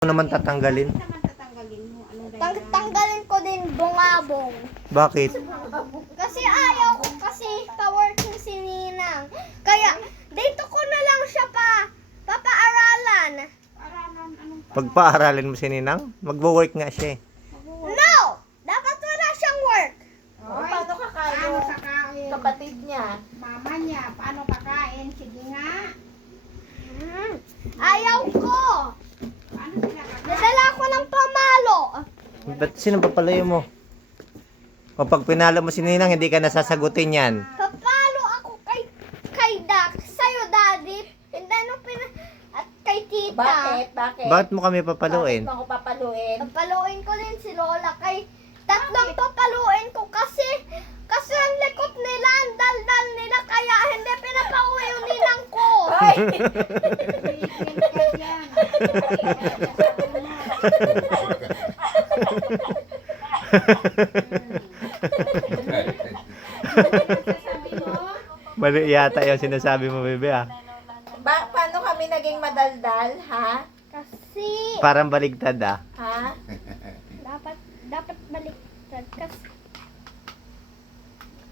Ano naman tatanggalin? Tanggalin ko din bungabong. Bakit? Kasi ayaw ko kasi ka-work ni si Ninang. Kaya dito ko na lang siya papaaralan. Pagpaaralin mo si Ninang, magwo-work nga siya eh. No! Dapat wala siyang work. Paano kakain yung kapatid niya? Mama niya, paano kakain? Sige nga. Ayaw ko. Paano sila kakain? Nadala ko ng pamalo. Ba't sino papalayo mo? O pag pinalo mo si Ninang, hindi ka nasasagutin yan. Papalo ako kay Dax. Sa'yo, Daddy. Hindi at kay Tita. Bakit? Bakit mo kami papaluin? Bakit mo ako papaluin? Papaluin ko din si Lola kay tatlong papaluin ko kasi ang likot nila, ang daldal nila kaya hindi pinapauwi yung ninang ko. Ay! Sabi mo, Mali yata yung sinasabi mo, bebe ah. Paano kami naging madaldal, ha? Kasi Parang baligtad ah. Ha? dapat baliktad kasi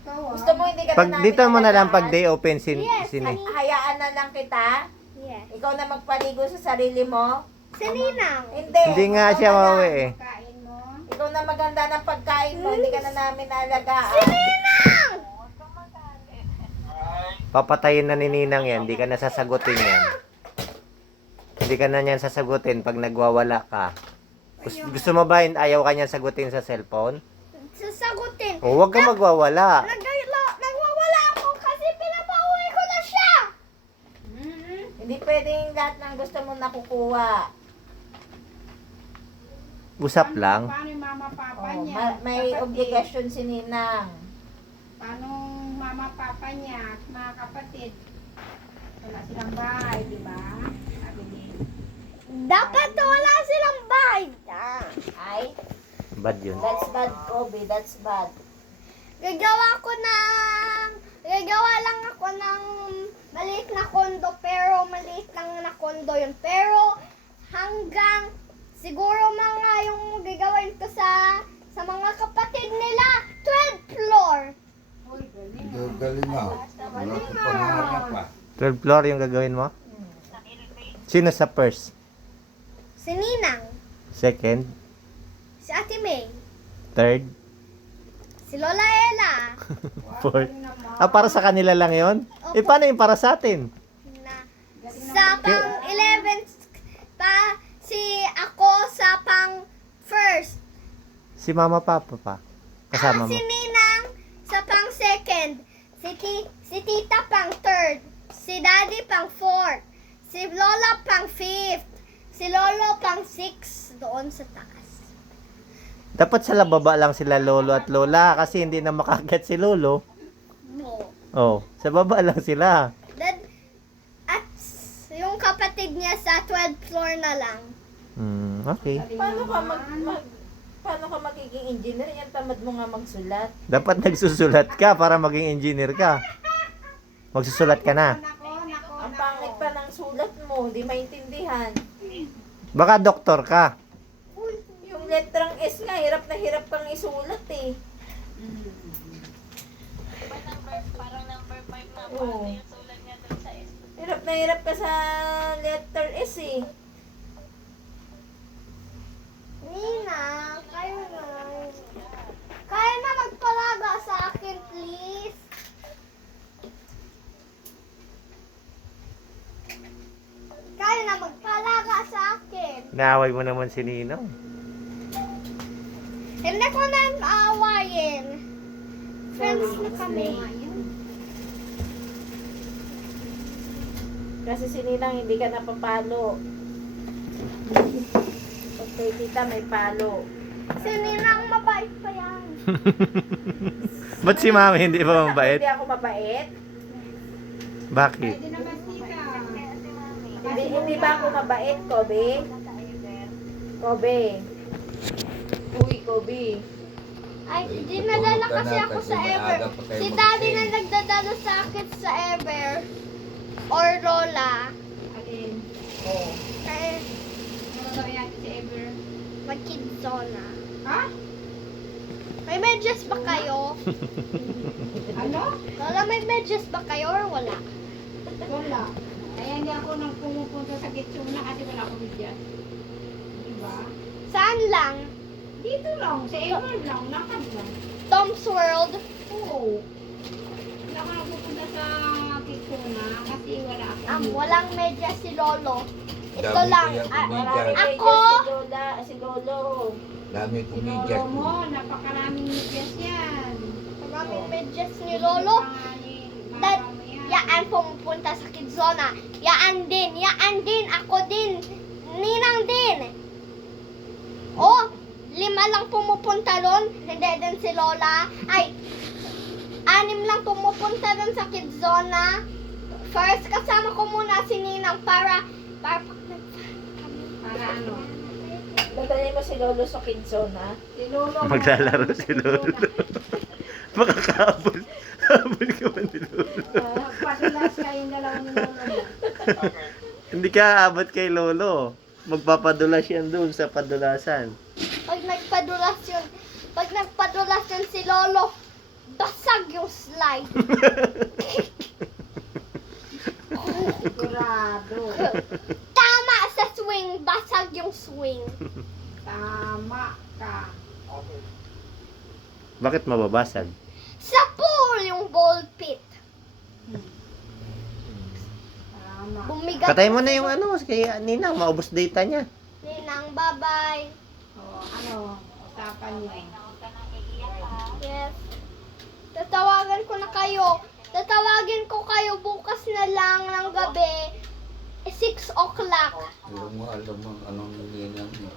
Gusto mo hindi ka Pag na namin dito mo na lang pag alagaan? day open Yes, sini. Hayaan na lang kita? yes. Ikaw na magpaligo sa sarili mo? Si Ninang. Hindi. Hindi nga Ikaw siya na lang. mawi eh. kain mo. Ikaw na maganda ng pagkain mo, hindi ka na namin alagaan. Ninang! Papatayin na ni Ninang yan, hindi ka nasasagutin yan. Hindi ka na niyan sasagutin pag nagwawala ka. Gusto mo ba ayaw ka niyan sagutin sa cellphone? Sasagutin. O huwag ka magwawala. Nagwawala ako kasi pinapauwi ko na siya. Hindi pwedeng lahat ng gusto mo nakukuha. Usap lang. Paano yung mama papa Oh, niya? may Kapatid. obligasyon si Ninang. Paano mama papa niya at mga kapatid? Wala silang bahay, di ba? Sabi ni Dapat wala silang bahay. Ay, Bad yun. that's bad, Kobe. That's bad. Gagawa lang ako ng maliit na kondo pero maliit lang na kondo yun. Pero hanggang siguro mga yung gagawin ko sa mga kapatid nila, 12th floor. Galing nga. Wala ko pangarap pa. 12 floor yung gagawin mo? Sino sa first? Si Ninang, Second? si Ate May, Third? si Lola Ella, Fourth? Ah, para sa kanila lang yon? Eh, paano yung para sa atin? na sa pang 11th pa si ako sa pang first. Si mama papa pa? Kasama mo? Si Ninang sa pang second, si Tita pang third, si Daddy pang fourth, si Lola pang fifth, si Lolo pang sixth doon sa taas. Dapat sa lababa lang sila lolo at lola kasi hindi na makagat si lolo. No. Oh, sa baba lang sila. At yung kapatid niya sa 12th floor na lang. Okay. Paano ka magiging engineer? Yan tamad mo nga magsulat. Dapat nagsusulat ka para maging engineer ka. Magsusulat ka na. Ang pangit pa ng sulat mo, di maintindihan. Baka doktor ka. Yung letrang S nga, hirap na hirap kang isulat eh. Parang number 5 na pa. Oo. Yung sulat niya doon sa S. Hirap na hirap ka sa letter S eh. Nina, kaya na magpalaga sa akin, please. Kaya na magpalaga sa akin. Naaway mo naman si Ninong. Hindi ko na aawayin. Friends na kami. Kasi si Ninang hindi ka napapalo. Pag kay tita may palo. Si Ninang mabait pa yan. Ba't si mami hindi ba mabait? Hindi ako mabait? Bakit? Pwede naman tita. Hindi ba ako mabait, Kobe? Kobe. Uy, Kobe. Ay, dinadala kasi ako sa Ever. Si Daddy na nagdadala sa akin sa Ever. Or Lola. Alin? Oh. Kaya, Ano daw yan? Si Mag-kidzona. Ha? May medyas ba kayo? Ano? Lola, may medyas ba kayo or wala? Wala. Kaya hindi ako nang pumupunta sa Gitsuna kasi wala akong bigyan. Diba? Saan lang? Dito lang, sa Emerald lang, lakad lang. Tom's World? Oo. Wala ako nagpupunta sa Gitsuna kasi wala akong Walang medyas si Lolo. Ito Dami lang. kaya Marami kumidyan. Ako? si Lola, si Lolo. Dami Lolo kumidyan. mo, napakaraming medyas yan. Maraming medyas ni Lolo. Dad, yaan pumupunta sa Kidzona. Yaan din, ako din. Ninang din. Oh, 5 lang pumupunta doon. Hindi din si Lola. Ay, 6 lang pumupunta doon sa Kidzona. First, kasama ko muna si Ninang para Para ano? Dadalhin mo si Lolo sa Kidzona. Si Lolo mo. Maglalaro si Lolo. Makakaabol. Habol ka ba ni Lolo? Magpadulas kayong dalawa ni Lolo mo. Hindi ka aabot kay Lolo. Magpapadulas yan doon sa padulasan. pag nagpadulas yun si Lolo, basag yung slide. Sigurado. Tama sa swing, basag yung swing. Tama ka. Bakit mababasag? Sa pool yung ball pit. Tama. Bumigat. Patay mo na yung ano, kaya Ninang, maubos data niya. Ninang, bye-bye. O, ano, usapan niyo. Yes. Tatawagan ko na kayo. Tatawagin ko kayo bukas na lang ng gabi. 6 o'clock. Alam mo anong ninang niya.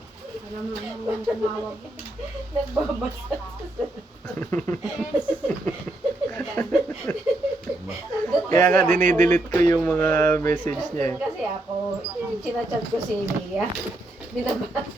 Alam mo naman tumawag. Nagbabasa. Kaya nga dinidelete ko yung mga message niya. Kasi ako, chinachat ko si Mia. Binabasa